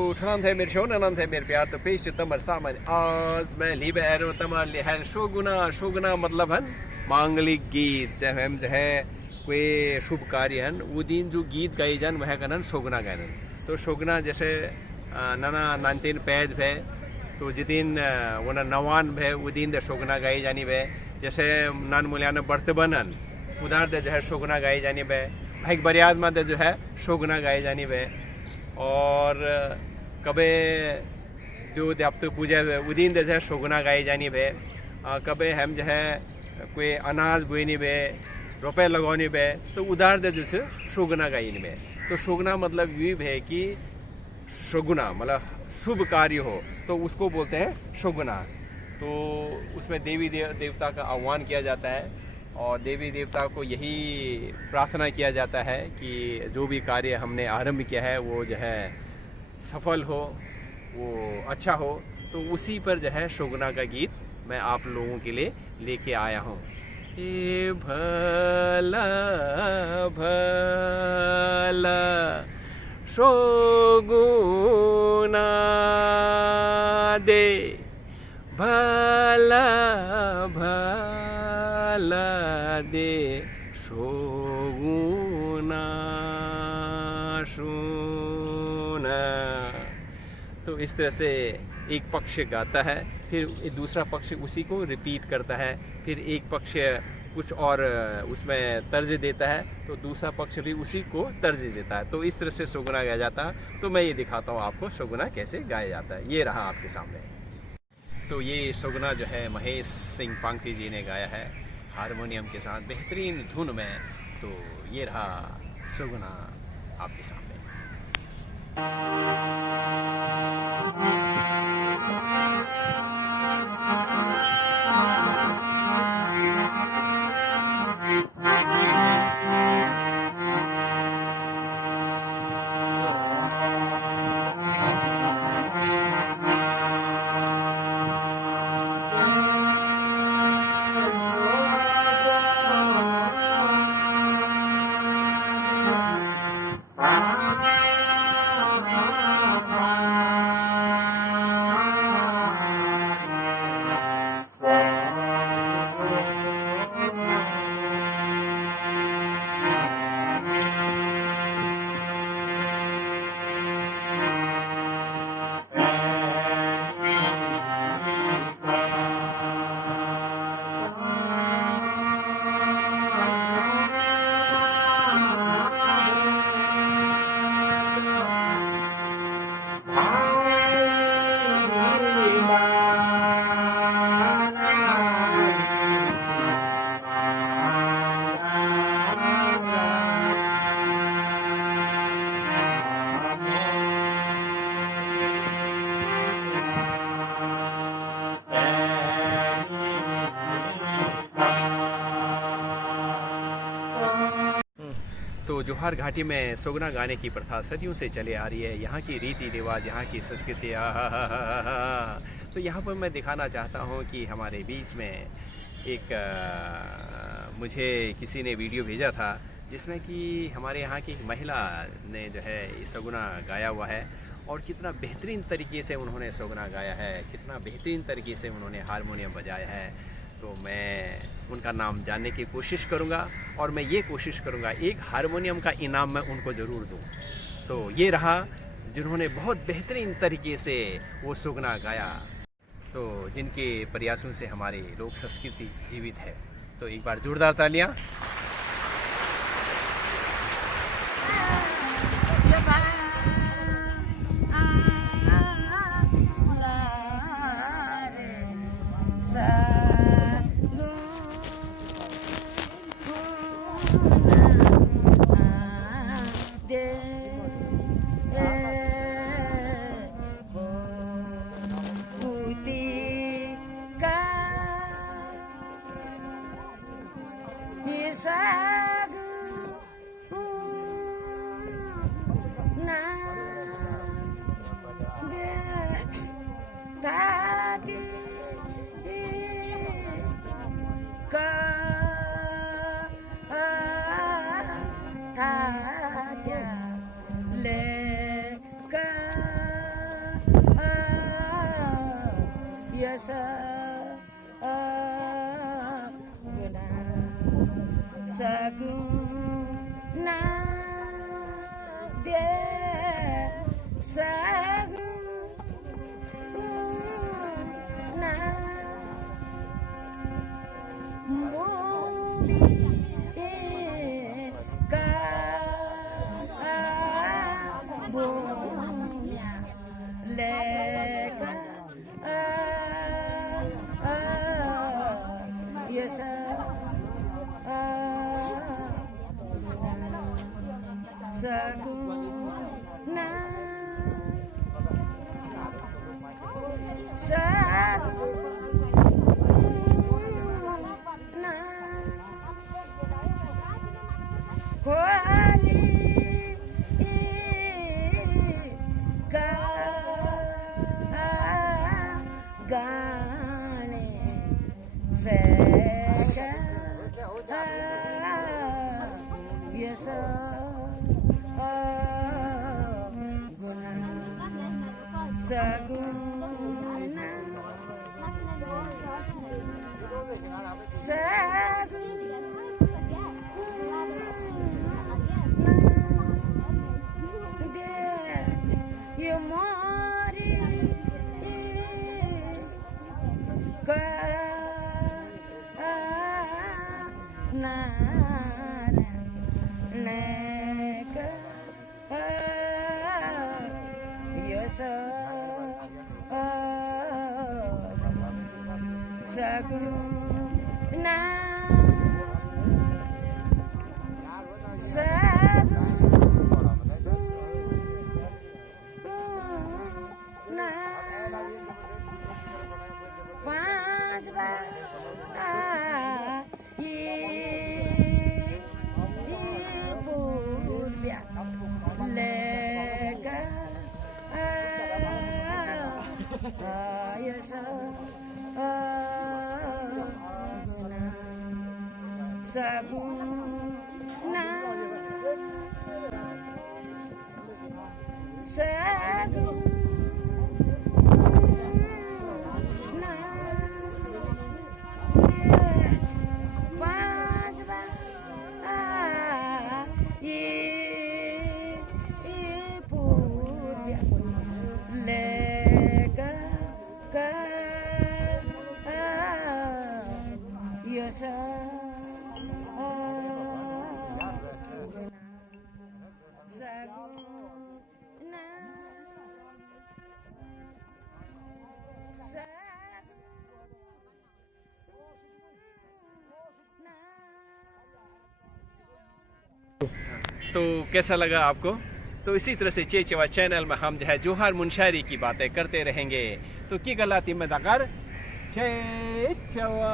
Goed, vanavond hebben we schon anhand hebben we तो पेश तमर सामने आज मैं लीबे एरो तमर ले है शोगुना मतलब है मांगलिक गीत जब हम जो है कोई शुभ कार्य है वो दिन जो गीत गाई जान वह कनन शोगुना गायन तो शोगुना जैसे नाना नानतीन पैद है तो जिदिन वो नवान है वो दिन दे शोगुना गाई जानी है जैसे नान मूल्यान बर्तबनन उधार दे जो है शोगुना गाई जानी है भाई बरियाद में दे जो है शोगुना गाई जानी है और कबे जो देवता पूजा उदिन दे जो है शोगुना गाई जानी है कबे हम जो है कोई अनाज बोनी बे रुपए लगवानी बे तो उधार दे जो है शोगुना गाई में तो शोगुना मतलब ये है कि शोगुना मतलब शुभ कार्य हो तो उसको बोलते हैं शोगुना। तो उसमें देवी देवता का आह्वान किया जाता है और देवी देवता को यही प्रार्थना किया जाता है कि जो भी कार्य हमने आरंभ किया है वो जो है सफल हो, वो अच्छा हो। तो उसी पर जो है शोगुना का गीत मैं आप लोगों के लिए लेके आया हूँ। ए भला भला शोगुना दे भला भला दे शोगुना सुना। तो इस तरह से एक पक्ष गाता है फिर दूसरा पक्ष उसी को रिपीट करता है फिर एक पक्ष कुछ और उसमें तर्ज देता है तो दूसरा पक्ष भी उसी को तर्ज देता है। तो इस तरह से शोगुना गाया जाता है। तो मैं ये दिखाता हूँ आपको शोगुना कैसे गाया जाता है। ये रहा आपके सामने। तो ये शोगुना जो है महेश सिंह पांगती जी ने गाया है हारमोनियम के साथ बेहतरीन धुन में। तो ये रहा शोगुना आपके सामने। तो जोहार घाटी में शोगुना गाने की प्रथा सदियों से चले आ रही है। यहाँ की रीति रिवाज, यहाँ की संस्कृति तो यहाँ पर मैं दिखाना चाहता हूँ कि हमारे बीच में एक मुझे किसी ने वीडियो भेजा था जिसमें कि हमारे यहाँ की एक महिला ने जो है इस शोगुना गाया हुआ है और कितना बेहतरीन तरीके से उन्होंने शोगुना गाया है, कितना बेहतरीन तरीके से उन्होंने हारमोनियम बजाया है। तो मैं उनका नाम जानने की कोशिश करूंगा और मैं ये कोशिश करूंगा एक हारमोनियम का इनाम मैं उनको ज़रूर दूं। तो ये रहा जिन्होंने बहुत बेहतरीन तरीके से वो शोगुना गाया। तो जिनके प्रयासों से हमारी लोक संस्कृति जीवित है। तो एक बार जोरदार तालियां। यस गुना सगुना दे सगुना बोली का बोलिया लेका यस सगुना सगुना खोली का गाने से yes Guna Saguna you mori ka na ne ka yes saguna पाँच बार पूर्या लेगा यस गुना सगुना सगुना पाँच बार पूर्या लेगा यस सगुना तो कैसा लगा आपको? तो इसी तरह से चेचवा चैनल में हम जो है जोहार मुनशायरी की बातें करते रहेंगे। तो की गलाती में दकर चेचवा